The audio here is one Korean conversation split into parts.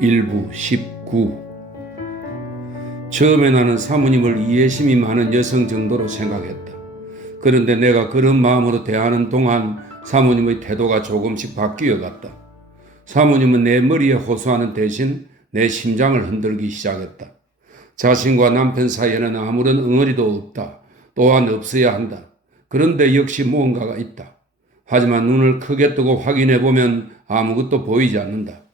일부 19. 처음에 나는 사모님을 이해심이 많은 여성 정도로 생각했다. 그런데 내가 그런 마음으로 대하는 동안 사모님의 태도가 조금씩 바뀌어 갔다. 사모님은 내 머리에 호소하는 대신 내 심장을 흔들기 시작했다. 자신과 남편 사이에는 아무런 응어리도 없다. 또한 없어야 한다. 그런데 역시 무언가가 있다. 하지만 눈을 크게 뜨고 확인해 보면 아무것도 보이지 않는다.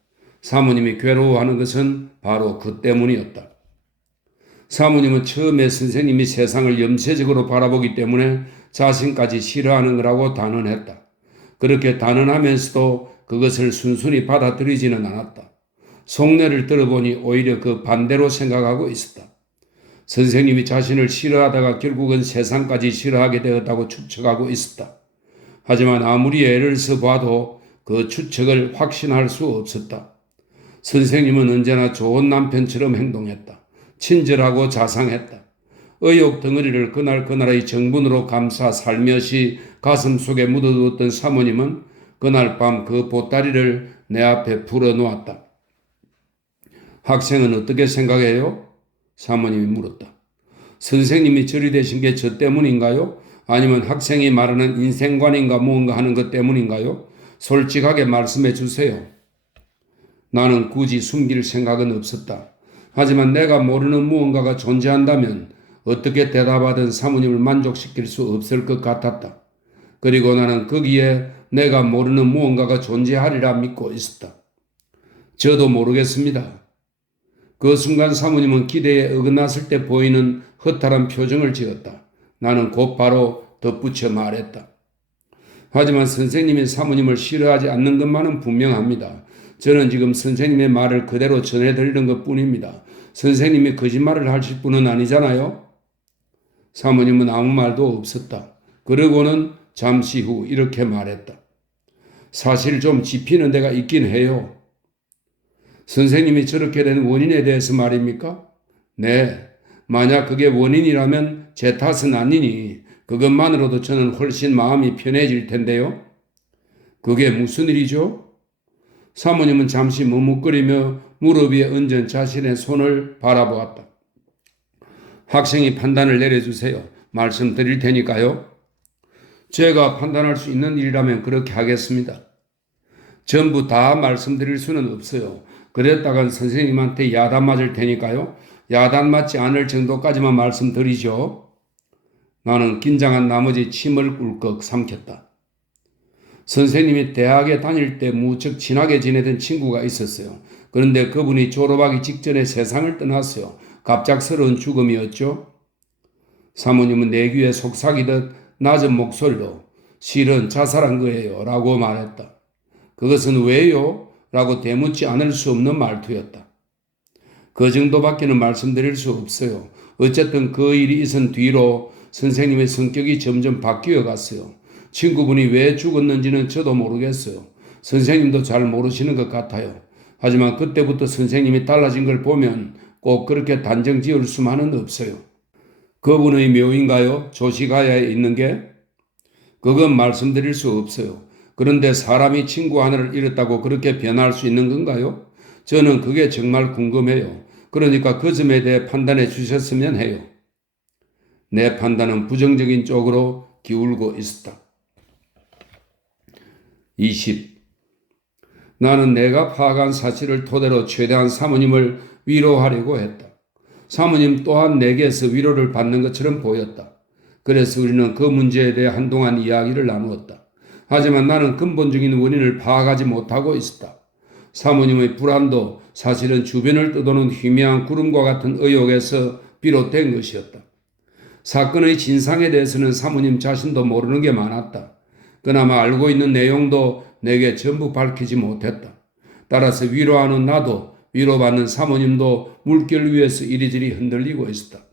사모님이 괴로워하는 것은 바로 그 때문이었다. 사모님은 처음에 선생님이 세상을 염세적으로 바라보기 때문에 자신까지 싫어하는 거라고 단언했다. 그렇게 단언하면서도 그것을 순순히 받아들이지는 않았다. 속내를 들어보니 오히려 그 반대로 생각하고 있었다. 선생님이 자신을 싫어하다가 결국은 세상까지 싫어하게 되었다고 추측하고 있었다. 하지만 아무리 애를 써봐도 그 추측을 확신할 수 없었다. 선생님은 언제나 좋은 남편처럼 행동했다. 친절하고 자상했다. 의욕 덩어리를 그날의 정분으로 감싸 살며시 가슴 속에 묻어두었던 사모님은 그날 밤 그 보따리를 내 앞에 풀어놓았다. 학생은 어떻게 생각해요? 사모님이 물었다. 선생님이 저리 되신 게 저 때문인가요? 아니면 학생이 말하는 인생관인가 무언가 하는 것 때문인가요? 솔직하게 말씀해 주세요. 나는 굳이 숨길 생각은 없었다. 하지만 내가 모르는 무언가가 존재한다면 어떻게 대답하든 사모님을 만족시킬 수 없을 것 같았다. 그리고 나는 거기에 내가 모르는 무언가가 존재하리라 믿고 있었다. 저도 모르겠습니다. 그 순간 사모님은 기대에 어긋났을 때 보이는 허탈한 표정을 지었다. 나는 곧바로 덧붙여 말했다. 하지만 선생님이 사모님을 싫어하지 않는 것만은 분명합니다. 저는 지금 선생님의 말을 그대로 전해드리는 것뿐입니다. 선생님이 거짓말을 하실 분은 아니잖아요. 사모님은 아무 말도 없었다. 그러고는 잠시 후 이렇게 말했다. 사실 좀 짚히는 데가 있긴 해요. 선생님이 저렇게 된 원인에 대해서 말입니까? 네. 만약 그게 원인이라면 제 탓은 아니니 그것만으로도 저는 훨씬 마음이 편해질 텐데요. 그게 무슨 일이죠? 사모님은 잠시 머뭇거리며 무릎 위에 얹은 자신의 손을 바라보았다. 학생이 판단을 내려주세요. 말씀드릴 테니까요. 제가 판단할 수 있는 일이라면 그렇게 하겠습니다. 전부 다 말씀드릴 수는 없어요. 그랬다간 선생님한테 야단 맞을 테니까요. 야단 맞지 않을 정도까지만 말씀드리죠. 나는 긴장한 나머지 침을 꿀꺽 삼켰다. 선생님이 대학에 다닐 때 무척 친하게 지내던 친구가 있었어요. 그런데 그분이 졸업하기 직전에 세상을 떠났어요. 갑작스러운 죽음이었죠. 사모님은 내 귀에 속삭이듯 낮은 목소리로 실은 자살한 거예요 라고 말했다. 그것은 왜요? 라고 되묻지 않을 수 없는 말투였다. 그 정도밖에는 말씀드릴 수 없어요. 어쨌든 그 일이 있은 뒤로 선생님의 성격이 점점 바뀌어 갔어요. 친구분이 왜 죽었는지는 저도 모르겠어요. 선생님도 잘 모르시는 것 같아요. 하지만 그때부터 선생님이 달라진 걸 보면 꼭 그렇게 단정 지을 수만은 없어요. 그분의 묘인가요? 조시가야에 있는 게? 그건 말씀드릴 수 없어요. 그런데 사람이 친구 하나를 잃었다고 그렇게 변할 수 있는 건가요? 저는 그게 정말 궁금해요. 그러니까 그 점에 대해 판단해 주셨으면 해요. 내 판단은 부정적인 쪽으로 기울고 있었다. 20. 나는 내가 파악한 사실을 토대로 최대한 사모님을 위로하려고 했다. 사모님 또한 내게서 위로를 받는 것처럼 보였다. 그래서 우리는 그 문제에 대해 한동안 이야기를 나누었다. 하지만 나는 근본적인 원인을 파악하지 못하고 있었다. 사모님의 불안도 사실은 주변을 떠도는 희미한 구름과 같은 의혹에서 비롯된 것이었다. 사건의 진상에 대해서는 사모님 자신도 모르는 게 많았다. 그나마 알고 있는 내용도 내게 전부 밝히지 못했다. 따라서 위로하는 나도 위로받는 사모님도 물결 위에서 이리저리 흔들리고 있었다.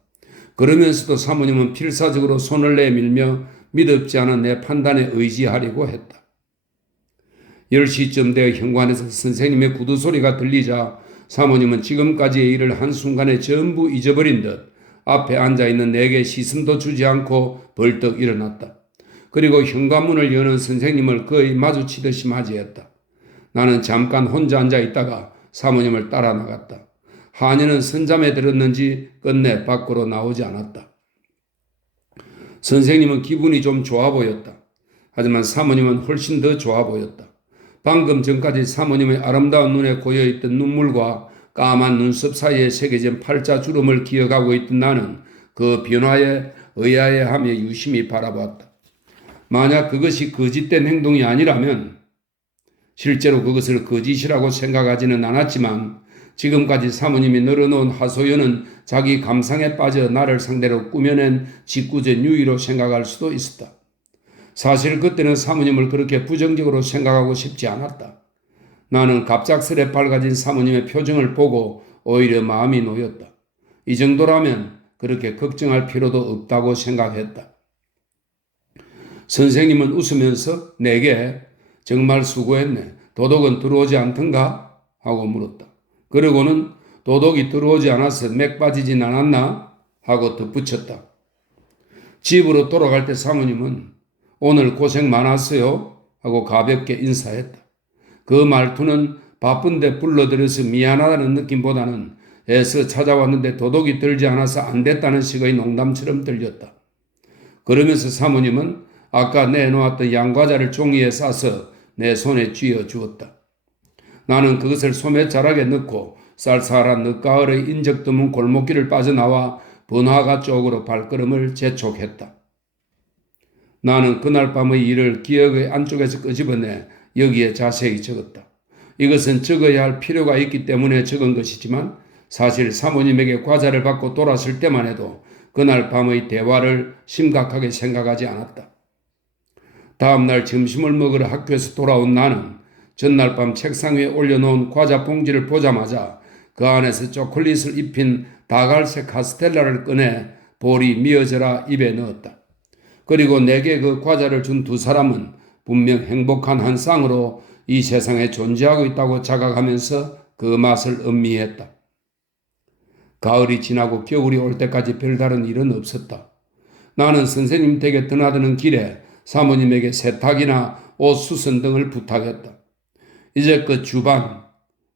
그러면서도 사모님은 필사적으로 손을 내밀며 믿음지 않은 내 판단에 의지하려고 했다. 10시쯤 되어 현관에서 선생님의 구두 소리가 들리자 사모님은 지금까지의 일을 한순간에 전부 잊어버린 듯 앞에 앉아있는 내게 시선도 주지 않고 벌떡 일어났다. 그리고 현관문을 여는 선생님을 거의 마주치듯이 맞이했다. 나는 잠깐 혼자 앉아있다가 사모님을 따라 나갔다. 하녀는 선잠에 들었는지 끝내 밖으로 나오지 않았다. 선생님은 기분이 좀 좋아 보였다. 하지만 사모님은 훨씬 더 좋아 보였다. 방금 전까지 사모님의 아름다운 눈에 고여있던 눈물과 까만 눈썹 사이에 새겨진 팔자 주름을 기억하고 있던 나는 그 변화에 의아해하며 유심히 바라보았다. 만약 그것이 거짓된 행동이 아니라면 실제로 그것을 거짓이라고 생각하지는 않았지만 지금까지 사모님이 늘어놓은 하소연은 자기 감상에 빠져 나를 상대로 꾸며낸 짓궂은 유의로 생각할 수도 있었다. 사실 그때는 사모님을 그렇게 부정적으로 생각하고 싶지 않았다. 나는 갑작스레 밝아진 사모님의 표정을 보고 오히려 마음이 놓였다. 이 정도라면 그렇게 걱정할 필요도 없다고 생각했다. 선생님은 웃으면서 내게 정말 수고했네. 도둑은 들어오지 않던가? 하고 물었다. 그러고는 도둑이 들어오지 않아서 맥 빠지진 않았나? 하고 덧붙였다. 집으로 돌아갈 때 사모님은 오늘 고생 많았어요? 하고 가볍게 인사했다. 그 말투는 바쁜데 불러들여서 미안하다는 느낌보다는 애써 찾아왔는데 도둑이 들지 않아서 안 됐다는 식의 농담처럼 들렸다. 그러면서 사모님은 아까 내놓았던 양과자를 종이에 싸서 내 손에 쥐어 주었다. 나는 그것을 소매자락에 넣고 쌀쌀한 늦가을의 인적 드문 골목길을 빠져나와 번화가 쪽으로 발걸음을 재촉했다. 나는 그날 밤의 일을 기억의 안쪽에서 끄집어내 여기에 자세히 적었다. 이것은 적어야 할 필요가 있기 때문에 적은 것이지만 사실 사모님에게 과자를 받고 돌아설 때만 해도 그날 밤의 대화를 심각하게 생각하지 않았다. 다음날 점심을 먹으러 학교에서 돌아온 나는 전날 밤 책상 위에 올려놓은 과자 봉지를 보자마자 그 안에서 초콜릿을 입힌 다갈색 카스텔라를 꺼내 볼이 미어져라 입에 넣었다. 그리고 내게 그 과자를 준 두 사람은 분명 행복한 한 쌍으로 이 세상에 존재하고 있다고 자각하면서 그 맛을 음미했다. 가을이 지나고 겨울이 올 때까지 별다른 일은 없었다. 나는 선생님 댁에 드나드는 길에 사모님에게 세탁이나 옷 수선 등을 부탁했다. 이제껏 주반,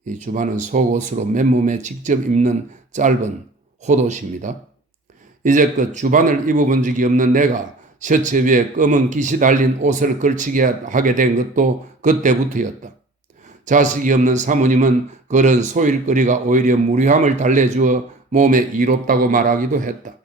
이 주반은 속옷으로 맨몸에 직접 입는 짧은 호옷입니다. 이제껏 주반을 입어본 적이 없는 내가 셔츠 위에 검은 깃이 달린 옷을 걸치게 하게 된 것도 그때부터였다. 자식이 없는 사모님은 그런 소일거리가 오히려 무료함을 달래주어 몸에 이롭다고 말하기도 했다.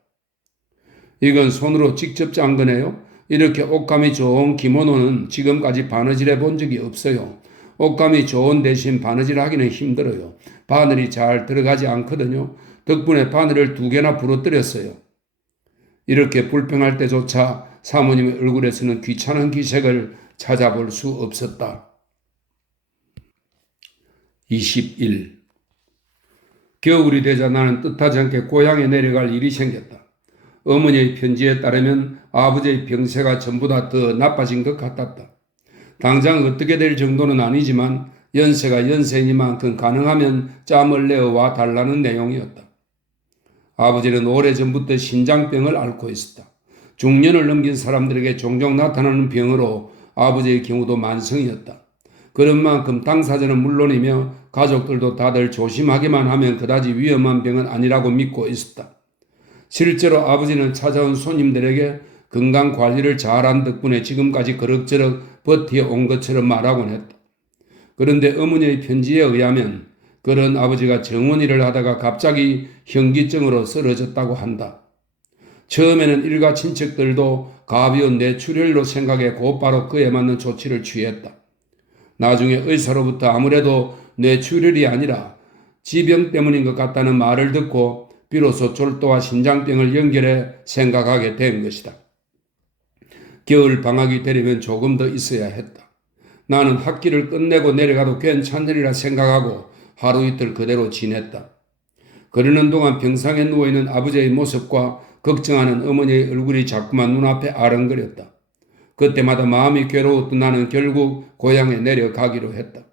이건 손으로 직접 짠 거네요. 이렇게 옷감이 좋은 기모노는 지금까지 바느질해 본 적이 없어요. 옷감이 좋은 대신 바느질 하기는 힘들어요. 바늘이 잘 들어가지 않거든요. 덕분에 바늘을 2개나 부러뜨렸어요. 이렇게 불평할 때조차 사모님의 얼굴에서는 귀찮은 기색을 찾아볼 수 없었다. 21. 겨울이 되자 나는 뜻하지 않게 고향에 내려갈 일이 생겼다. 어머니의 편지에 따르면 아버지의 병세가 전보다 더 나빠진 것 같았다. 당장 어떻게 될 정도는 아니지만 연세가 연세이니만큼 가능하면 짬을 내어와 달라는 내용이었다. 아버지는 오래전부터 신장병을 앓고 있었다. 중년을 넘긴 사람들에게 종종 나타나는 병으로 아버지의 경우도 만성이었다. 그런 만큼 당사자는 물론이며 가족들도 다들 조심하기만 하면 그다지 위험한 병은 아니라고 믿고 있었다. 실제로 아버지는 찾아온 손님들에게 건강관리를 잘한 덕분에 지금까지 그럭저럭 버텨온 것처럼 말하곤 했다. 그런데 어머니의 편지에 의하면 그런 아버지가 정원일을 하다가 갑자기 현기증으로 쓰러졌다고 한다. 처음에는 일가 친척들도 가벼운 뇌출혈로 생각해 곧바로 그에 맞는 조치를 취했다. 나중에 의사로부터 아무래도 뇌출혈이 아니라 지병 때문인 것 같다는 말을 듣고 비로소 졸도와 신장병을 연결해 생각하게 된 것이다. 겨울 방학이 되려면 조금 더 있어야 했다. 나는 학기를 끝내고 내려가도 괜찮으리라 생각하고 하루 이틀 그대로 지냈다. 그러는 동안 병상에 누워있는 아버지의 모습과 걱정하는 어머니의 얼굴이 자꾸만 눈앞에 아른거렸다. 그때마다 마음이 괴로웠던 나는 결국 고향에 내려가기로 했다.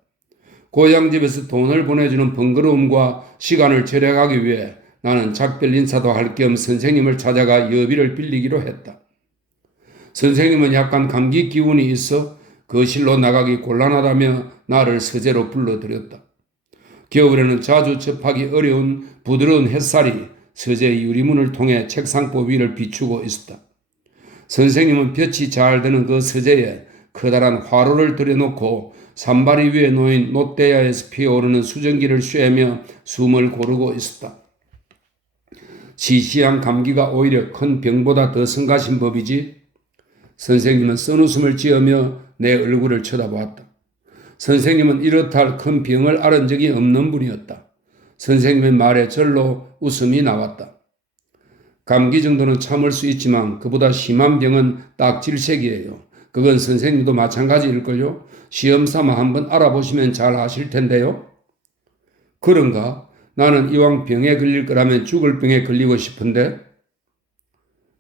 고향집에서 돈을 보내주는 번거로움과 시간을 절약하기 위해 나는 작별 인사도 할 겸 선생님을 찾아가 여비를 빌리기로 했다. 선생님은 약간 감기 기운이 있어 거실로 나가기 곤란하다며 나를 서재로 불러들였다. 겨울에는 자주 접하기 어려운 부드러운 햇살이 서재의 유리문을 통해 책상법 위를 비추고 있었다. 선생님은 볕이 잘 드는 그 서재에 커다란 화로를 들여놓고 산바리 위에 놓인 롯데야에서 피어오르는 수증기를 쐬며 숨을 고르고 있었다. 시시한 감기가 오히려 큰 병보다 더 성가신 법이지. 선생님은 쓴웃음을 지으며 내 얼굴을 쳐다보았다. 선생님은 이렇다 할 큰 병을 앓은 적이 없는 분이었다. 선생님의 말에 절로 웃음이 나왔다. 감기 정도는 참을 수 있지만 그보다 심한 병은 딱 질색이에요. 그건 선생님도 마찬가지일걸요. 시험 삼아 한번 알아보시면 잘 아실 텐데요. 그런가? 나는 이왕 병에 걸릴 거라면 죽을 병에 걸리고 싶은데.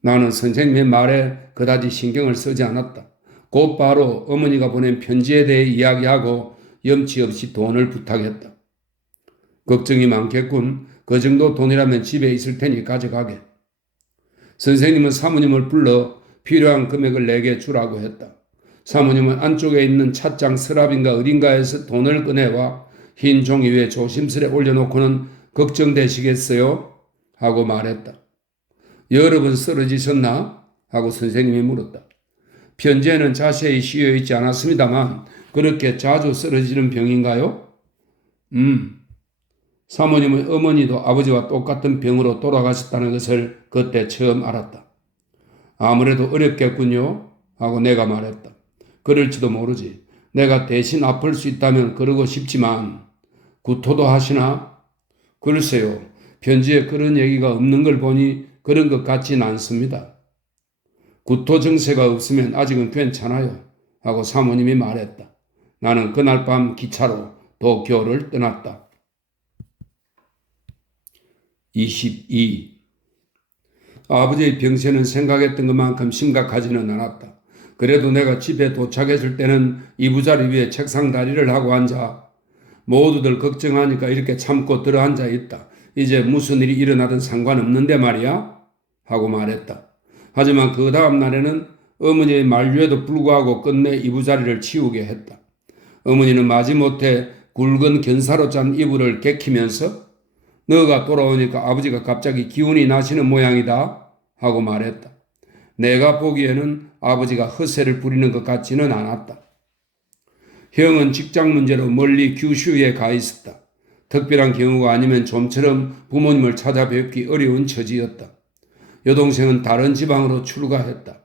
나는 선생님의 말에 그다지 신경을 쓰지 않았다. 곧바로 어머니가 보낸 편지에 대해 이야기하고 염치 없이 돈을 부탁했다. 걱정이 많겠군. 그 정도 돈이라면 집에 있을 테니 가져가게. 선생님은 사모님을 불러 필요한 금액을 내게 주라고 했다. 사모님은 안쪽에 있는 찻장 서랍인가 어딘가에서 돈을 꺼내와 흰 종이 위에 조심스레 올려놓고는 걱정되시겠어요? 하고 말했다. 여러 번 쓰러지셨나? 하고 선생님이 물었다. 편지에는 자세히 씌어 있지 않았습니다만 그렇게 자주 쓰러지는 병인가요? 사모님의 어머니도 아버지와 똑같은 병으로 돌아가셨다는 것을 그때 처음 알았다. 아무래도 어렵겠군요. 하고 내가 말했다. 그럴지도 모르지. 내가 대신 아플 수 있다면 그러고 싶지만 구토도 하시나? 글쎄요. 편지에 그런 얘기가 없는 걸 보니 그런 것 같진 않습니다. 구토 증세가 없으면 아직은 괜찮아요. 하고 사모님이 말했다. 나는 그날 밤 기차로 도쿄를 떠났다. 22. 아버지의 병세는 생각했던 것만큼 심각하지는 않았다. 그래도 내가 집에 도착했을 때는 이부자리 위에 책상 다리를 하고 앉아 모두들 걱정하니까 이렇게 참고 들어앉아 있다. 이제 무슨 일이 일어나든 상관없는데 말이야? 하고 말했다. 하지만 그 다음 날에는 어머니의 만류에도 불구하고 끝내 이부자리를 치우게 했다. 어머니는 마지못해 굵은 견사로 짠 이불을 개키면서 너가 돌아오니까 아버지가 갑자기 기운이 나시는 모양이다 하고 말했다. 내가 보기에는 아버지가 허세를 부리는 것 같지는 않았다. 형은 직장 문제로 멀리 규슈에 가 있었다. 특별한 경우가 아니면 좀처럼 부모님을 찾아뵙기 어려운 처지였다. 여동생은 다른 지방으로 출가했다.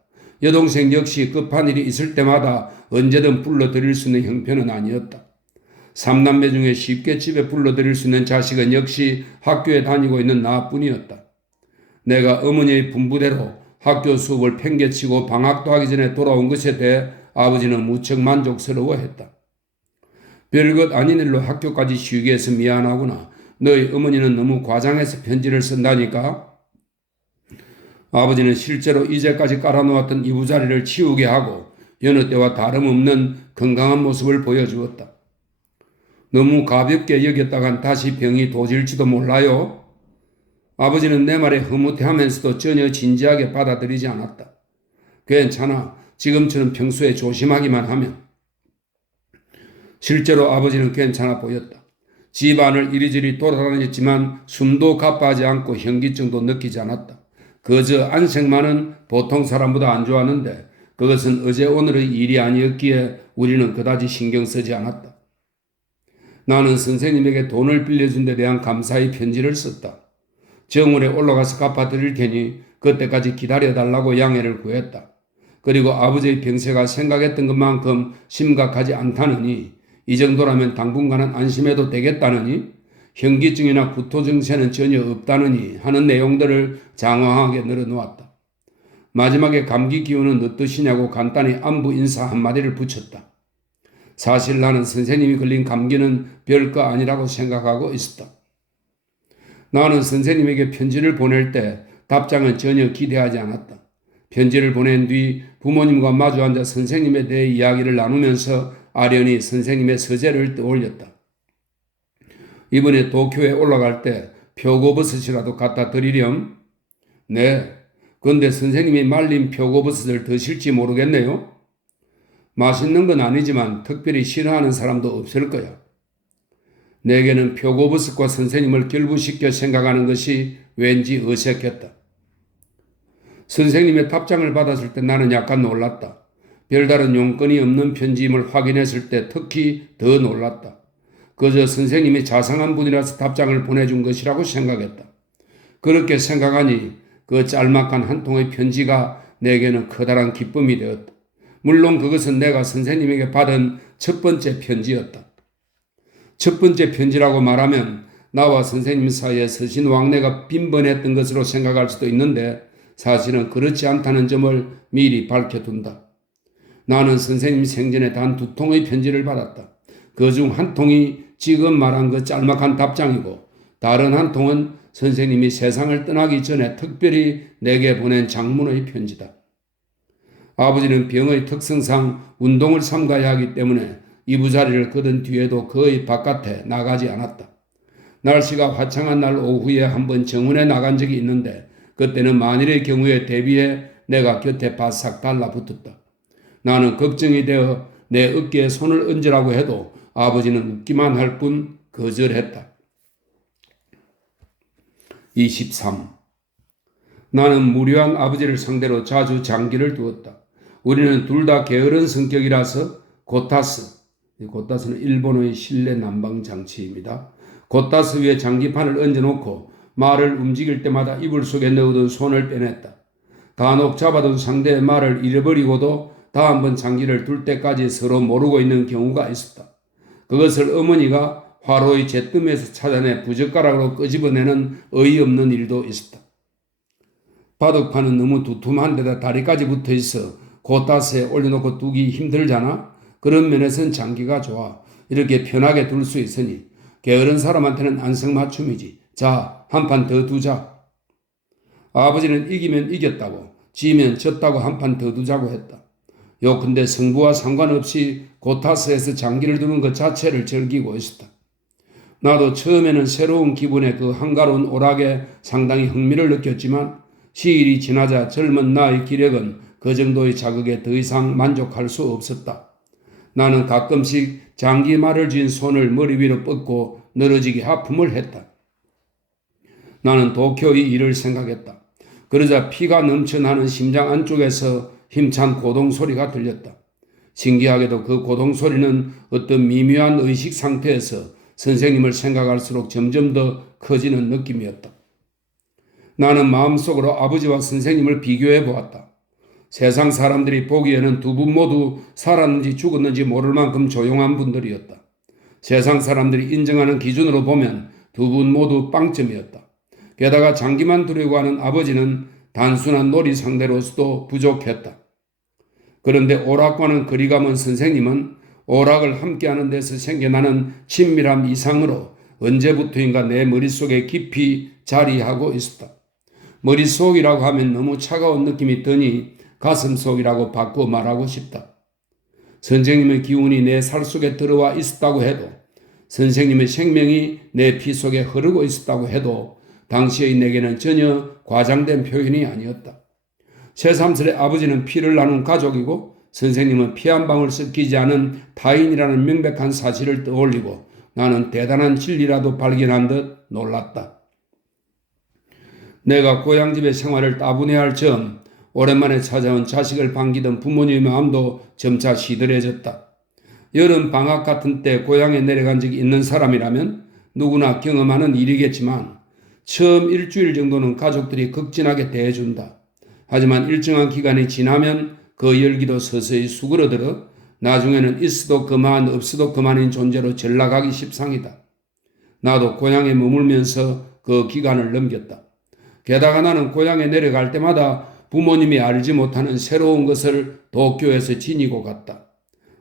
여동생 역시 급한 일이 있을 때마다 언제든 불러들일 수 있는 형편은 아니었다. 3남매 중에 쉽게 집에 불러들일 수 있는 자식은 역시 학교에 다니고 있는 나뿐이었다. 내가 어머니의 분부대로 학교 수업을 팽개치고 방학도 하기 전에 돌아온 것에 대해 아버지는 무척 만족스러워했다. 별것 아닌 일로 학교까지 쉬게 해서 미안하구나. 너희 어머니는 너무 과장해서 편지를 쓴다니까. 아버지는 실제로 이제까지 깔아놓았던 이부자리를 치우게 하고 여느 때와 다름없는 건강한 모습을 보여주었다. 너무 가볍게 여겼다간 다시 병이 도질지도 몰라요. 아버지는 내 말에 흐뭇해하면서도 전혀 진지하게 받아들이지 않았다. 괜찮아. 지금처럼 평소에 조심하기만 하면. 실제로 아버지는 괜찮아 보였다. 집안을 이리저리 돌아다녔지만 숨도 가빠하지 않고 현기증도 느끼지 않았다. 그저 안색만은 보통 사람보다 안 좋았는데 그것은 어제 오늘의 일이 아니었기에 우리는 그다지 신경 쓰지 않았다. 나는 선생님에게 돈을 빌려준 데 대한 감사의 편지를 썼다. 정원에 올라가서 갚아드릴 테니 그때까지 기다려달라고 양해를 구했다. 그리고 아버지의 병세가 생각했던 것만큼 심각하지 않다느니 이 정도라면 당분간은 안심해도 되겠다느니 현기증이나 구토 증세는 전혀 없다느니 하는 내용들을 장황하게 늘어놓았다. 마지막에 감기 기운은 어떠시냐고 간단히 안부 인사 한마디를 붙였다. 사실 나는 선생님이 걸린 감기는 별거 아니라고 생각하고 있었다. 나는 선생님에게 편지를 보낼 때 답장은 전혀 기대하지 않았다. 편지를 보낸 뒤 부모님과 마주 앉아 선생님에 대해 이야기를 나누면서 아련히 선생님의 서재를 떠올렸다. 이번에 도쿄에 올라갈 때 표고버섯이라도 갖다 드리렴? 네. 그런데 선생님이 말린 표고버섯을 드실지 모르겠네요. 맛있는 건 아니지만 특별히 싫어하는 사람도 없을 거야. 내게는 표고버섯과 선생님을 결부시켜 생각하는 것이 왠지 어색했다. 선생님의 답장을 받았을 때 나는 약간 놀랐다. 별다른 용건이 없는 편지임을 확인했을 때 특히 더 놀랐다. 그저 선생님이 자상한 분이라서 답장을 보내준 것이라고 생각했다. 그렇게 생각하니 그 짤막한 한 통의 편지가 내게는 커다란 기쁨이 되었다. 물론 그것은 내가 선생님에게 받은 첫 번째 편지였다. 첫 번째 편지라고 말하면 나와 선생님 사이에 서신 왕래가 빈번했던 것으로 생각할 수도 있는데 사실은 그렇지 않다는 점을 미리 밝혀둔다. 나는 선생님 생전에 단 2통의 편지를 받았다. 그중 한 통이 지금 말한 그 짤막한 답장이고 다른 한 통은 선생님이 세상을 떠나기 전에 특별히 내게 보낸 장문의 편지다. 아버지는 병의 특성상 운동을 삼가야 하기 때문에 이부자리를 거둔 뒤에도 거의 바깥에 나가지 않았다. 날씨가 화창한 날 오후에 한번 정원에 나간 적이 있는데 그때는 만일의 경우에 대비해 내가 곁에 바싹 달라붙었다. 나는 걱정이 되어 내 어깨에 손을 얹으라고 해도 아버지는 웃기만 할 뿐 거절했다. 23. 나는 무료한 아버지를 상대로 자주 장기를 두었다. 우리는 둘 다 게으른 성격이라서 고타스는 일본의 실내 난방 장치입니다. 고타스 위에 장기판을 얹어놓고 말을 움직일 때마다 이불 속에 넣어둔 손을 빼냈다. 간혹 잡아둔 상대의 말을 잃어버리고도 다음번 장기를 둘 때까지 서로 모르고 있는 경우가 있었다. 그것을 어머니가 화로의 잿더미에서 찾아내 부젓가락으로 끄집어내는 어이없는 일도 있었다. 바둑판은 너무 두툼한 데다 다리까지 붙어있어 고타스에 올려놓고 두기 힘들잖아. 그런 면에선 장기가 좋아. 이렇게 편하게 둘 수 있으니 게으른 사람한테는 안성맞춤이지. 자, 한 판 더 두자. 아버지는 이기면 이겼다고, 지면 졌다고 한 판 더 두자고 했다. 요컨대 승부와 상관없이 고타스에서 장기를 두는 것 자체를 즐기고 있었다. 나도 처음에는 새로운 기분에 그 한가로운 오락에 상당히 흥미를 느꼈지만 시일이 지나자 젊은 나의 기력은 그 정도의 자극에 더 이상 만족할 수 없었다. 나는 가끔씩 장기말을 쥔 손을 머리 위로 뻗고 늘어지게 하품을 했다. 나는 도쿄의 일을 생각했다. 그러자 피가 넘쳐나는 심장 안쪽에서 힘찬 고동 소리가 들렸다. 신기하게도 그 고동 소리는 어떤 미묘한 의식 상태에서 선생님을 생각할수록 점점 더 커지는 느낌이었다. 나는 마음속으로 아버지와 선생님을 비교해 보았다. 세상 사람들이 보기에는 두 분 모두 살았는지 죽었는지 모를 만큼 조용한 분들이었다. 세상 사람들이 인정하는 기준으로 보면 두 분 모두 빵점이었다. 게다가 장기만 두려고 하는 아버지는 단순한 놀이 상대로서도 부족했다. 그런데 오락과는 거리가 먼 선생님은 오락을 함께하는 데서 생겨나는 친밀함 이상으로 언제부터인가 내 머릿속에 깊이 자리하고 있었다. 머릿속이라고 하면 너무 차가운 느낌이 드니 가슴속이라고 바꿔 말하고 싶다. 선생님의 기운이 내 살 속에 들어와 있었다고 해도, 선생님의 생명이 내 피 속에 흐르고 있었다고 해도 당시의 내게는 전혀 과장된 표현이 아니었다. 새삼스레 아버지는 피를 나눈 가족이고 선생님은 피 한 방울 섞이지 않은 타인이라는 명백한 사실을 떠올리고 나는 대단한 진리라도 발견한 듯 놀랐다. 내가 고향집의 생활을 따분해할 즈음 오랜만에 찾아온 자식을 반기던 부모님의 마음도 점차 시들해졌다. 여름 방학 같은 때 고향에 내려간 적이 있는 사람이라면 누구나 경험하는 일이겠지만 처음 일주일 정도는 가족들이 극진하게 대해준다. 하지만 일정한 기간이 지나면 그 열기도 서서히 수그러들어 나중에는 있어도 그만 없어도 그만인 존재로 전락하기 십상이다. 나도 고향에 머물면서 그 기간을 넘겼다. 게다가 나는 고향에 내려갈 때마다 부모님이 알지 못하는 새로운 것을 도쿄에서 지니고 갔다.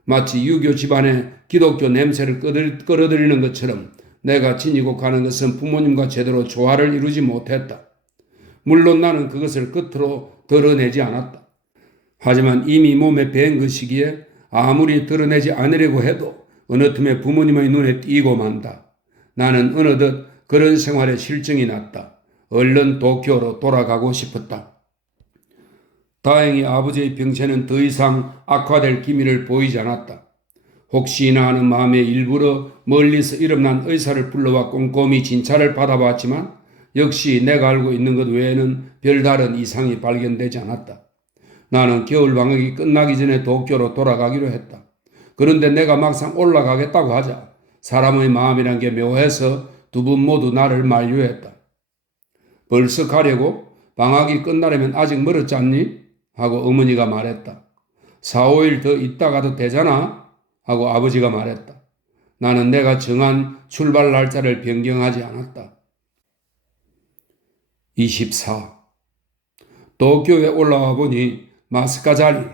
마치 유교 집안에 기독교 냄새를 끌어들이는 것처럼 내가 지니고 가는 것은 부모님과 제대로 조화를 이루지 못했다. 물론 나는 그것을 겉으로 드러내지 않았다. 하지만 이미 몸에 밴 그 시기에 아무리 드러내지 않으려고 해도 어느 틈에 부모님의 눈에 띄고 만다. 나는 어느덧 그런 생활에 실증이 났다. 얼른 도쿄로 돌아가고 싶었다. 다행히 아버지의 병세는 더 이상 악화될 기미를 보이지 않았다. 혹시나 하는 마음에 일부러 멀리서 이름난 의사를 불러와 꼼꼼히 진찰을 받아봤지만 역시 내가 알고 있는 것 외에는 별다른 이상이 발견되지 않았다. 나는 겨울방학이 끝나기 전에 도쿄로 돌아가기로 했다. 그런데 내가 막상 올라가겠다고 하자 사람의 마음이란 게 묘해서 두 분 모두 나를 만류했다. 벌써 가려고? 방학이 끝나려면 아직 멀었지 않니? 하고 어머니가 말했다. 4, 5일 더 있다가도 되잖아? 하고 아버지가 말했다. 나는 내가 정한 출발 날짜를 변경하지 않았다. 24. 도쿄에 올라와 보니 마스카자리는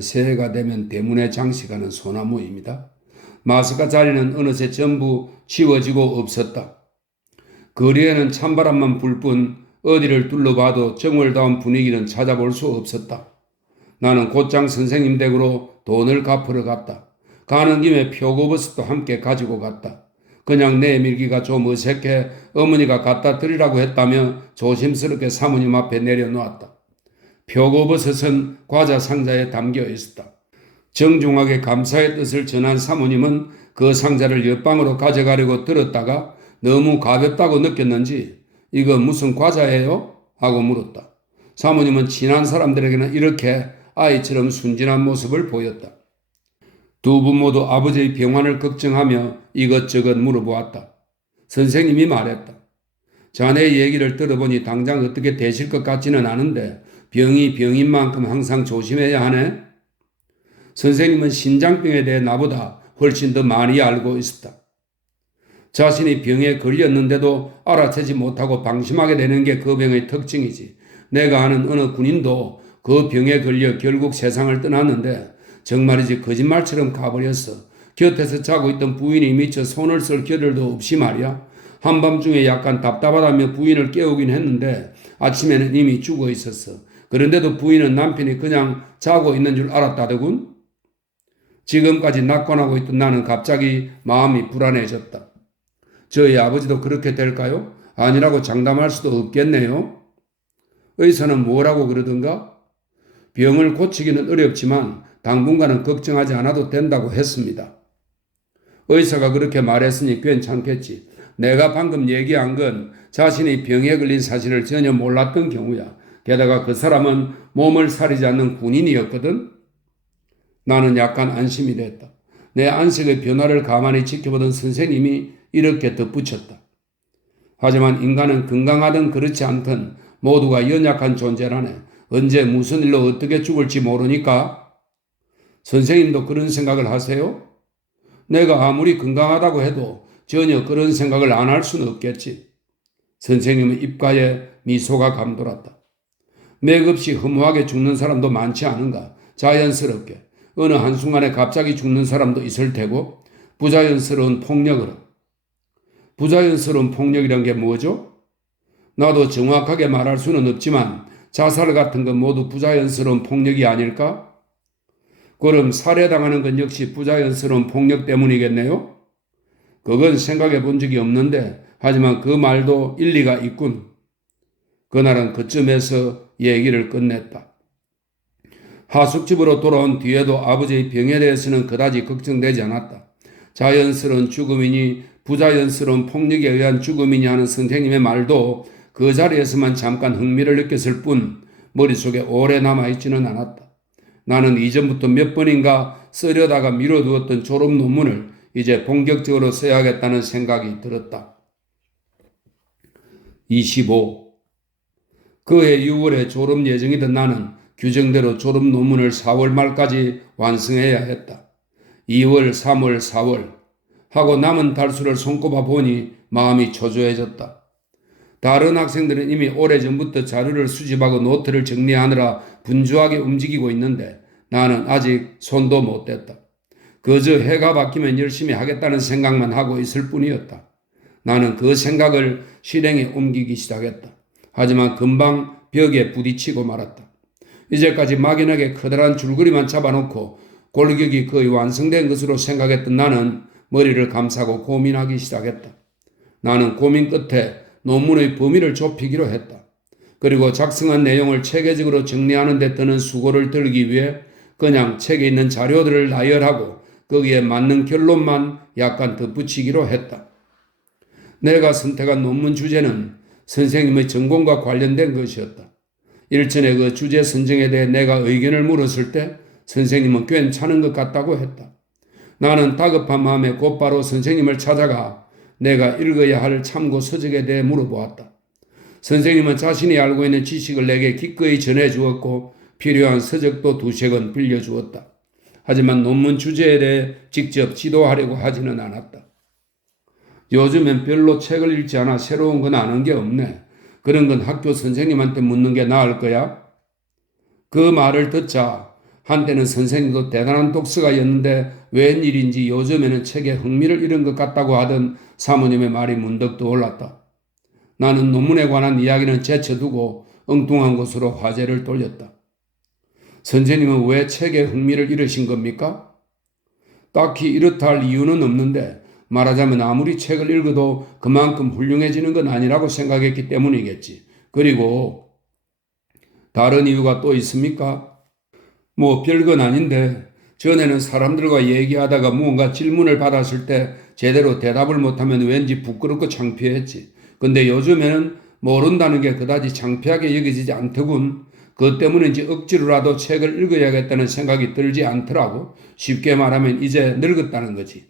새해가 되면 대문에 장식하는 소나무입니다. 마스카자리는 어느새 전부 치워지고 없었다. 거리에는 찬바람만 불 뿐 어디를 둘러봐도 정월다운 분위기는 찾아볼 수 없었다. 나는 곧장 선생님 댁으로 돈을 갚으러 갔다. 가는 김에 표고버섯도 함께 가지고 갔다. 그냥 내밀기가 좀 어색해 어머니가 갖다 드리라고 했다며 조심스럽게 사모님 앞에 내려놓았다. 표고버섯은 과자 상자에 담겨 있었다. 정중하게 감사의 뜻을 전한 사모님은 그 상자를 옆방으로 가져가려고 들었다가 너무 가볍다고 느꼈는지 이거 무슨 과자예요? 하고 물었다. 사모님은 친한 사람들에게는 이렇게 아이처럼 순진한 모습을 보였다. 두 분 모두 아버지의 병환을 걱정하며 이것저것 물어보았다. 선생님이 말했다. 자네 얘기를 들어보니 당장 어떻게 되실 것 같지는 않은데 병이 병인 만큼 항상 조심해야 하네. 선생님은 신장병에 대해 나보다 훨씬 더 많이 알고 있었다. 자신이 병에 걸렸는데도 알아채지 못하고 방심하게 되는 게 그 병의 특징이지. 내가 아는 어느 군인도 그 병에 걸려 결국 세상을 떠났는데 정말이지 거짓말처럼 가버렸어. 곁에서 자고 있던 부인이 미쳐 손을 쓸 겨를도 없이 말이야. 한밤중에 약간 답답하다며 부인을 깨우긴 했는데 아침에는 이미 죽어 있었어. 그런데도 부인은 남편이 그냥 자고 있는 줄 알았다더군. 지금까지 낙관하고 있던 나는 갑자기 마음이 불안해졌다. 저희 아버지도 그렇게 될까요? 아니라고 장담할 수도 없겠네요. 의사는 뭐라고 그러던가? 병을 고치기는 어렵지만 당분간은 걱정하지 않아도 된다고 했습니다. 의사가 그렇게 말했으니 괜찮겠지. 내가 방금 얘기한 건 자신이 병에 걸린 사실을 전혀 몰랐던 경우야. 게다가 그 사람은 몸을 사리지 않는 군인이었거든. 나는 약간 안심이 됐다. 내 안색의 변화를 가만히 지켜보던 선생님이 이렇게 덧붙였다. 하지만 인간은 건강하든 그렇지 않든 모두가 연약한 존재라네. 언제 무슨 일로 어떻게 죽을지 모르니까. 선생님도 그런 생각을 하세요? 내가 아무리 건강하다고 해도 전혀 그런 생각을 안 할 수는 없겠지. 선생님의 입가에 미소가 감돌았다. 맥없이 허무하게 죽는 사람도 많지 않은가? 자연스럽게. 어느 한순간에 갑자기 죽는 사람도 있을 테고 부자연스러운 폭력으로. 부자연스러운 폭력이란 게 뭐죠? 나도 정확하게 말할 수는 없지만 자살 같은 건 모두 부자연스러운 폭력이 아닐까? 그럼 살해당하는 건 역시 부자연스러운 폭력 때문이겠네요? 그건 생각해 본 적이 없는데 하지만 그 말도 일리가 있군. 그날은 그쯤에서 얘기를 끝냈다. 하숙집으로 돌아온 뒤에도 아버지의 병에 대해서는 그다지 걱정되지 않았다. 자연스러운 죽음이니 부자연스러운 폭력에 의한 죽음이니 하는 선생님의 말도 그 자리에서만 잠깐 흥미를 느꼈을 뿐 머릿속에 오래 남아있지는 않았다. 나는 이전부터 몇 번인가 쓰려다가 미뤄두었던 졸업 논문을 이제 본격적으로 써야겠다는 생각이 들었다. 25. 그해 6월에 졸업 예정이던 나는 규정대로 졸업 논문을 4월 말까지 완성해야 했다. 2월, 3월, 4월 하고 남은 달수를 손꼽아 보니 마음이 초조해졌다. 다른 학생들은 이미 오래전부터 자료를 수집하고 노트를 정리하느라 분주하게 움직이고 있는데 나는 아직 손도 못 댔다. 그저 해가 바뀌면 열심히 하겠다는 생각만 하고 있을 뿐이었다. 나는 그 생각을 실행에 옮기기 시작했다. 하지만 금방 벽에 부딪히고 말았다. 이제까지 막연하게 커다란 줄거리만 잡아놓고 골격이 거의 완성된 것으로 생각했던 나는 머리를 감싸고 고민하기 시작했다. 나는 고민 끝에 논문의 범위를 좁히기로 했다. 그리고 작성한 내용을 체계적으로 정리하는 데 드는 수고를 들기 위해 그냥 책에 있는 자료들을 나열하고 거기에 맞는 결론만 약간 덧붙이기로 했다. 내가 선택한 논문 주제는 선생님의 전공과 관련된 것이었다. 일전에 그 주제 선정에 대해 내가 의견을 물었을 때 선생님은 괜찮은 것 같다고 했다. 나는 다급한 마음에 곧바로 선생님을 찾아가 내가 읽어야 할 참고 서적에 대해 물어보았다. 선생님은 자신이 알고 있는 지식을 내게 기꺼이 전해주었고 필요한 서적도 2권 빌려주었다. 하지만 논문 주제에 대해 직접 지도하려고 하지는 않았다. 요즘엔 별로 책을 읽지 않아 새로운 건 아는 게 없네. 그런 건 학교 선생님한테 묻는 게 나을 거야? 그 말을 듣자 한때는 선생님도 대단한 독서가였는데 웬일인지 요즘에는 책에 흥미를 잃은 것 같다고 하던 사모님의 말이 문득 떠올랐다. 나는 논문에 관한 이야기는 제쳐두고 엉뚱한 곳으로 화제를 돌렸다. 선생님은 왜 책에 흥미를 잃으신 겁니까? 딱히 이렇다 할 이유는 없는데 말하자면 아무리 책을 읽어도 그만큼 훌륭해지는 건 아니라고 생각했기 때문이겠지. 그리고 다른 이유가 또 있습니까? 뭐 별건 아닌데 전에는 사람들과 얘기하다가 무언가 질문을 받았을 때 제대로 대답을 못하면 왠지 부끄럽고 창피했지. 근데 요즘에는 모른다는 게 그다지 창피하게 여겨지지 않더군. 그것 때문인지 억지로라도 책을 읽어야겠다는 생각이 들지 않더라고. 쉽게 말하면 이제 늙었다는 거지.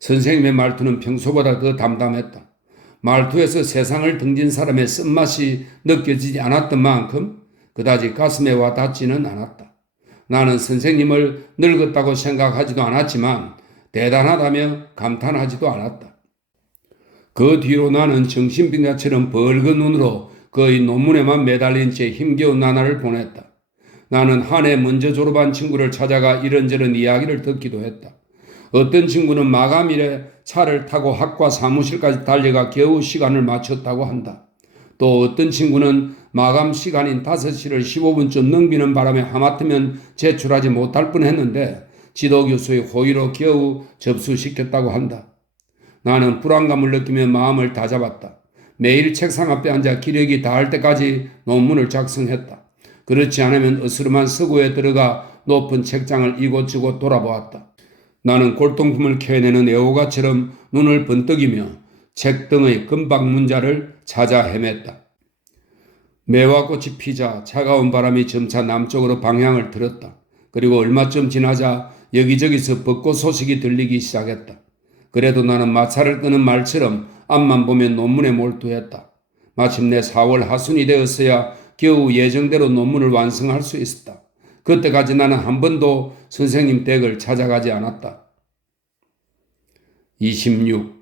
선생님의 말투는 평소보다 더 담담했다. 말투에서 세상을 등진 사람의 쓴맛이 느껴지지 않았던 만큼 그다지 가슴에 와 닿지는 않았다. 나는 선생님을 늙었다고 생각하지도 않았지만 대단하다며 감탄하지도 않았다. 그 뒤로 나는 정신병자처럼 벌건 눈으로 거의 논문에만 매달린 채 힘겨운 나날을 보냈다. 나는 한 해 먼저 졸업한 친구를 찾아가 이런저런 이야기를 듣기도 했다. 어떤 친구는 마감일에 차를 타고 학과 사무실까지 달려가 겨우 시간을 맞췄다고 한다. 또 어떤 친구는 마감 시간인 5시를 15분쯤 넘기는 바람에 하마터면 제출하지 못할 뻔했는데 지도교수의 호의로 겨우 접수시켰다고 한다. 나는 불안감을 느끼며 마음을 다잡았다. 매일 책상 앞에 앉아 기력이 닿을 때까지 논문을 작성했다. 그렇지 않으면 어스름한 서고에 들어가 높은 책장을 이곳저곳 돌아보았다. 나는 골동품을 캐내는 애호가처럼 눈을 번뜩이며 책등의 금박 문자를 찾아 헤맸다. 매화꽃이 피자 차가운 바람이 점차 남쪽으로 방향을 들었다. 그리고 얼마쯤 지나자 여기저기서 벚꽃 소식이 들리기 시작했다. 그래도 나는 마차를 끄는 말처럼 앞만 보면 논문에 몰두했다. 마침내 4월 하순이 되었어야 겨우 예정대로 논문을 완성할 수 있었다. 그때까지 나는 한 번도 선생님 댁을 찾아가지 않았다. 26.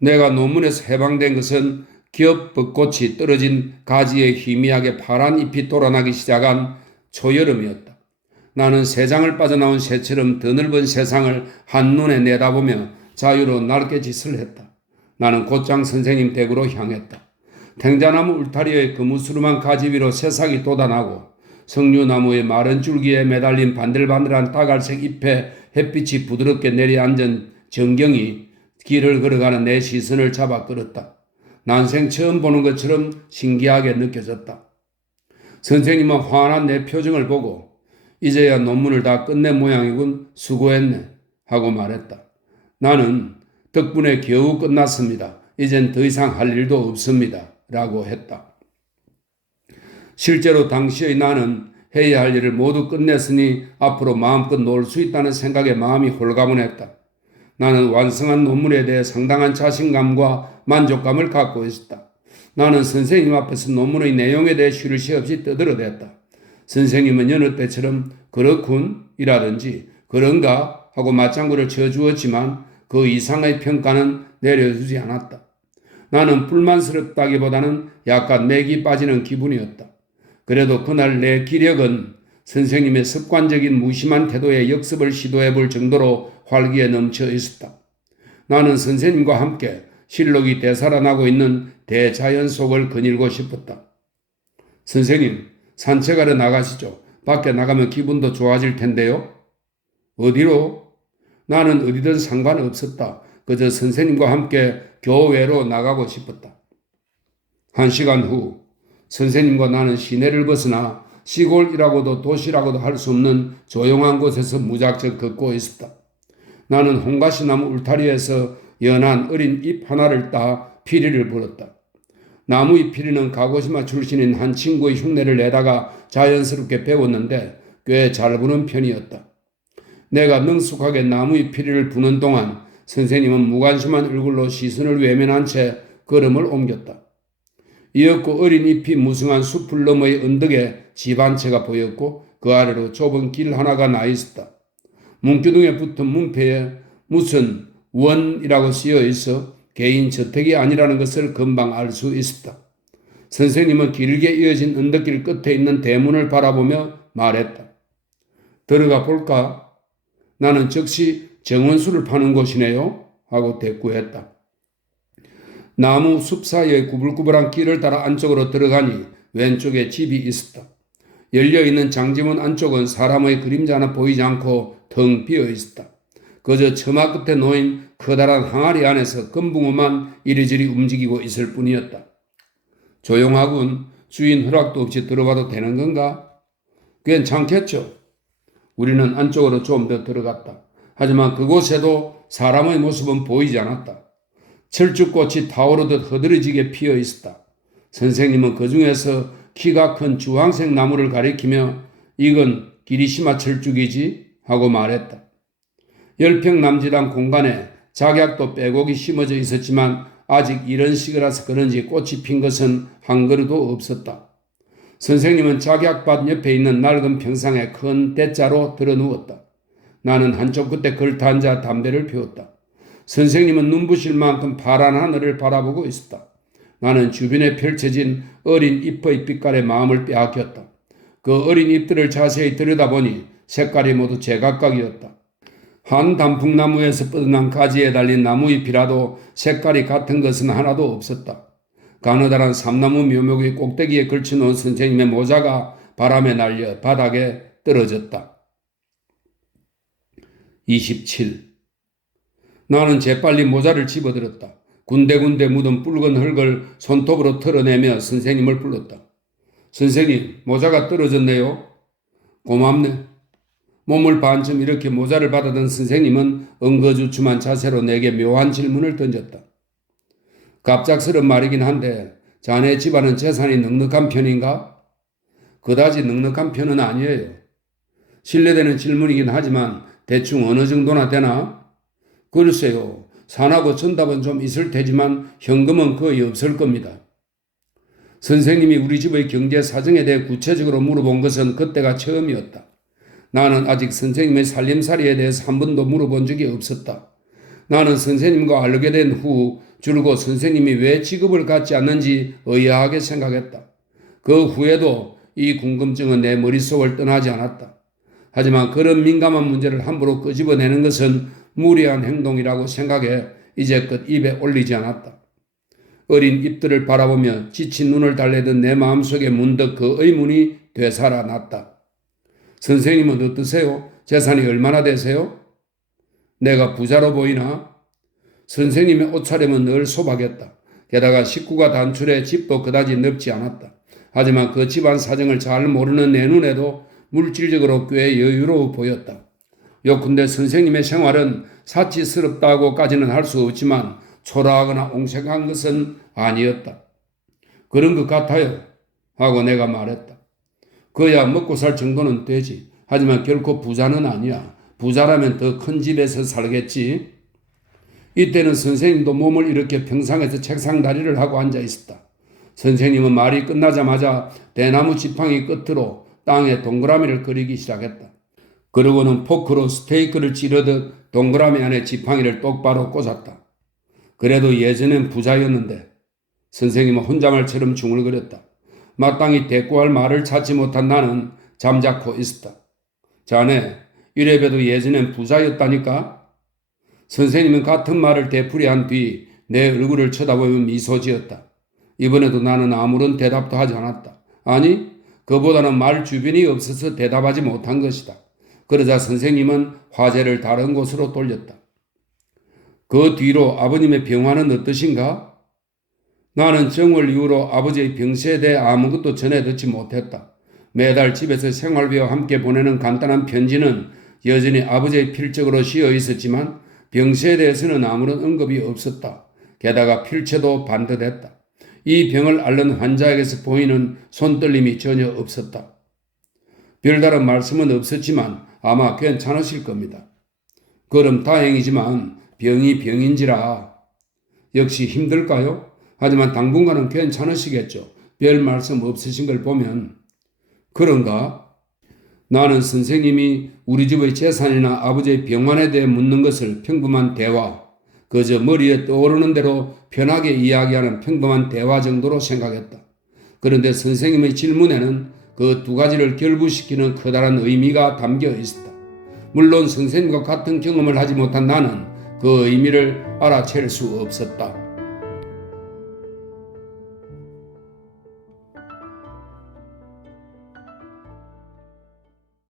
내가 논문에서 해방된 것은 기업 벚꽃이 떨어진 가지에 희미하게 파란 잎이 돋아나기 시작한 초여름이었다. 나는 새장을 빠져나온 새처럼 더 넓은 세상을 한눈에 내다보며 자유로 날개짓을 했다. 나는 곧장 선생님 댁으로 향했다. 탱자나무 울타리의 거무스름한 가지 위로 새싹이 돋아나고 석류나무의 마른 줄기에 매달린 반들반들한 다갈색 잎에 햇빛이 부드럽게 내려앉은 정경이 길을 걸어가는 내 시선을 잡아 끌었다. 난생 처음 보는 것처럼 신기하게 느껴졌다. 선생님은 환한 내 표정을 보고 이제야 논문을 다 끝낸 모양이군, 수고했네 하고 말했다. 나는 덕분에 겨우 끝났습니다. 이젠 더 이상 할 일도 없습니다 라고 했다. 실제로 당시의 나는 해야 할 일을 모두 끝냈으니 앞으로 마음껏 놀 수 있다는 생각에 마음이 홀가분했다. 나는 완성한 논문에 대해 상당한 자신감과 만족감을 갖고 있었다. 나는 선생님 앞에서 논문의 내용에 대해 쉴 새 없이 떠들어댔다. 선생님은 여느 때처럼 그렇군 이라든지 그런가 하고 맞장구를 쳐주었지만 그 이상의 평가는 내려주지 않았다. 나는 불만스럽다기보다는 약간 맥이 빠지는 기분이었다. 그래도 그날 내 기력은 선생님의 습관적인 무심한 태도에 역습을 시도해 볼 정도로 활기에 넘쳐 있었다. 나는 선생님과 함께 실록이 되살아나고 있는 대자연 속을 거닐고 싶었다. 선생님, 산책하러 나가시죠. 밖에 나가면 기분도 좋아질 텐데요. 어디로? 나는 어디든 상관없었다. 그저 선생님과 함께 교외로 나가고 싶었다. 1시간 후 선생님과 나는 시내를 벗어나 시골이라고도 도시라고도 할 수 없는 조용한 곳에서 무작정 걷고 있었다. 나는 홍가시나무 울타리에서 연한 어린 잎 하나를 따 피리를 불었다. 나무의 피리는 가고시마 출신인 한 친구의 흉내를 내다가 자연스럽게 배웠는데 꽤 잘 부는 편이었다. 내가 능숙하게 나무의 피리를 부는 동안 선생님은 무관심한 얼굴로 시선을 외면한 채 걸음을 옮겼다. 이윽고 어린 잎이 무성한 숲을 너머의 언덕에 집 한 채가 보였고 그 아래로 좁은 길 하나가 나 있었다. 문기둥에 붙은 문패에 무슨 원이라고 쓰여 있어 개인 저택이 아니라는 것을 금방 알 수 있었다. 선생님은 길게 이어진 언덕길 끝에 있는 대문을 바라보며 말했다. 들어가 볼까? 나는 즉시 정원수를 파는 곳이네요 하고 대꾸했다. 나무 숲 사이의 구불구불한 길을 따라 안쪽으로 들어가니 왼쪽에 집이 있었다. 열려있는 장지문 안쪽은 사람의 그림자 하나 보이지 않고 텅 비어 있었다. 그저 처마 끝에 놓인 커다란 항아리 안에서 금붕어만 이리저리 움직이고 있을 뿐이었다. 조용하군. 주인 허락도 없이 들어가도 되는 건가? 괜찮겠죠. 우리는 안쪽으로 좀 더 들어갔다. 하지만 그곳에도 사람의 모습은 보이지 않았다. 철쭉꽃이 타오르듯 허드러지게 피어 있었다. 선생님은 그 중에서 키가 큰 주황색 나무를 가리키며 이건 기리시마 철쭉이지 하고 말했다. 10평 남짓한 공간에 작약도 빼곡이 심어져 있었지만 아직 이런 시기라서 그런지 꽃이 핀 것은 한 그루도 없었다. 선생님은 작약밭 옆에 있는 낡은 평상에 큰 대자로 들어 누웠다. 나는 한쪽 끝에 걸터 앉아 담배를 피웠다. 선생님은 눈부실 만큼 파란 하늘을 바라보고 있었다. 나는 주변에 펼쳐진 어린 잎의 빛깔에 마음을 빼앗겼다. 그 어린 잎들을 자세히 들여다보니 색깔이 모두 제각각이었다. 한 단풍나무에서 뻗어난 가지에 달린 나무잎이라도 색깔이 같은 것은 하나도 없었다. 가느다란 삼나무 묘목의 꼭대기에 걸쳐놓은 선생님의 모자가 바람에 날려 바닥에 떨어졌다. 27. 나는 재빨리 모자를 집어들었다. 군데군데 묻은 붉은 흙을 손톱으로 털어내며 선생님을 불렀다. 선생님, 모자가 떨어졌네요. 고맙네. 몸을 반쯤 이렇게 모자를 받아든 선생님은 엉거주춤한 자세로 내게 묘한 질문을 던졌다. 갑작스런 말이긴 한데 자네 집안은 재산이 넉넉한 편인가? 그다지 넉넉한 편은 아니에요. 실례되는 질문이긴 하지만 대충 어느 정도나 되나? 글쎄요. 산하고 전답은 좀 있을 테지만 현금은 거의 없을 겁니다. 선생님이 우리 집의 경제 사정에 대해 구체적으로 물어본 것은 그때가 처음이었다. 나는 아직 선생님의 살림살이에 대해서 한 번도 물어본 적이 없었다. 나는 선생님과 알게 된 후 줄곧 선생님이 왜 직업을 갖지 않는지 의아하게 생각했다. 그 후에도 이 궁금증은 내 머릿속을 떠나지 않았다. 하지만 그런 민감한 문제를 함부로 끄집어내는 것은 무리한 행동이라고 생각해 이제껏 입에 올리지 않았다. 어린 잎들을 바라보며 지친 눈을 달래던 내 마음속에 문득 그 의문이 되살아났다. 선생님은 어떠세요? 재산이 얼마나 되세요? 내가 부자로 보이나? 선생님의 옷차림은 늘 소박했다. 게다가 식구가 단출해 집도 그다지 넓지 않았다. 하지만 그 집안 사정을 잘 모르는 내 눈에도 물질적으로 꽤 여유로워 보였다. 요컨대 선생님의 생활은 사치스럽다고까지는 할 수 없지만 초라하거나 옹색한 것은 아니었다. 그런 것 같아요. 하고 내가 말했다. 그야 먹고 살 정도는 되지. 하지만 결코 부자는 아니야. 부자라면 더 큰 집에서 살겠지. 이때는 선생님도 몸을 이렇게 평상에서 책상 다리를 하고 앉아 있었다. 선생님은 말이 끝나자마자 대나무 지팡이 끝으로 땅에 동그라미를 그리기 시작했다. 그러고는 포크로 스테이크를 찌르듯 동그라미 안에 지팡이를 똑바로 꽂았다. 그래도 예전엔 부자였는데 선생님은 혼잣말처럼 중얼거렸다. 마땅히 대꾸할 말을 찾지 못한 나는 잠자코 있었다. 자네, 이래봬도 예전엔 부자였다니까? 선생님은 같은 말을 되풀이한 뒤 내 얼굴을 쳐다보며 미소 지었다. 이번에도 나는 아무런 대답도 하지 않았다. 아니, 그보다는 말 주변이 없어서 대답하지 못한 것이다. 그러자 선생님은 화제를 다른 곳으로 돌렸다. 그 뒤로 아버님의 병화는 어떠신가? 나는 정월 이후로 아버지의 병세에 대해 아무것도 전해 듣지 못했다. 매달 집에서 생활비와 함께 보내는 간단한 편지는 여전히 아버지의 필적으로 씌어 있었지만 병세에 대해서는 아무런 언급이 없었다. 게다가 필체도 반듯했다. 이 병을 앓는 환자에게서 보이는 손떨림이 전혀 없었다. 별다른 말씀은 없었지만 아마 괜찮으실 겁니다. 그럼 다행이지만 병이 병인지라 역시 힘들까요? 하지만 당분간은 괜찮으시겠죠. 별 말씀 없으신 걸 보면. 그런가? 나는 선생님이 우리 집의 재산이나 아버지의 병환에 대해 묻는 것을 평범한 대화, 그저 머리에 떠오르는 대로 편하게 이야기하는 평범한 대화 정도로 생각했다. 그런데 선생님의 질문에는 그 두 가지를 결부시키는 커다란 의미가 담겨 있었다. 물론 선생님과 같은 경험을 하지 못한 나는 그 의미를 알아챌 수 없었다.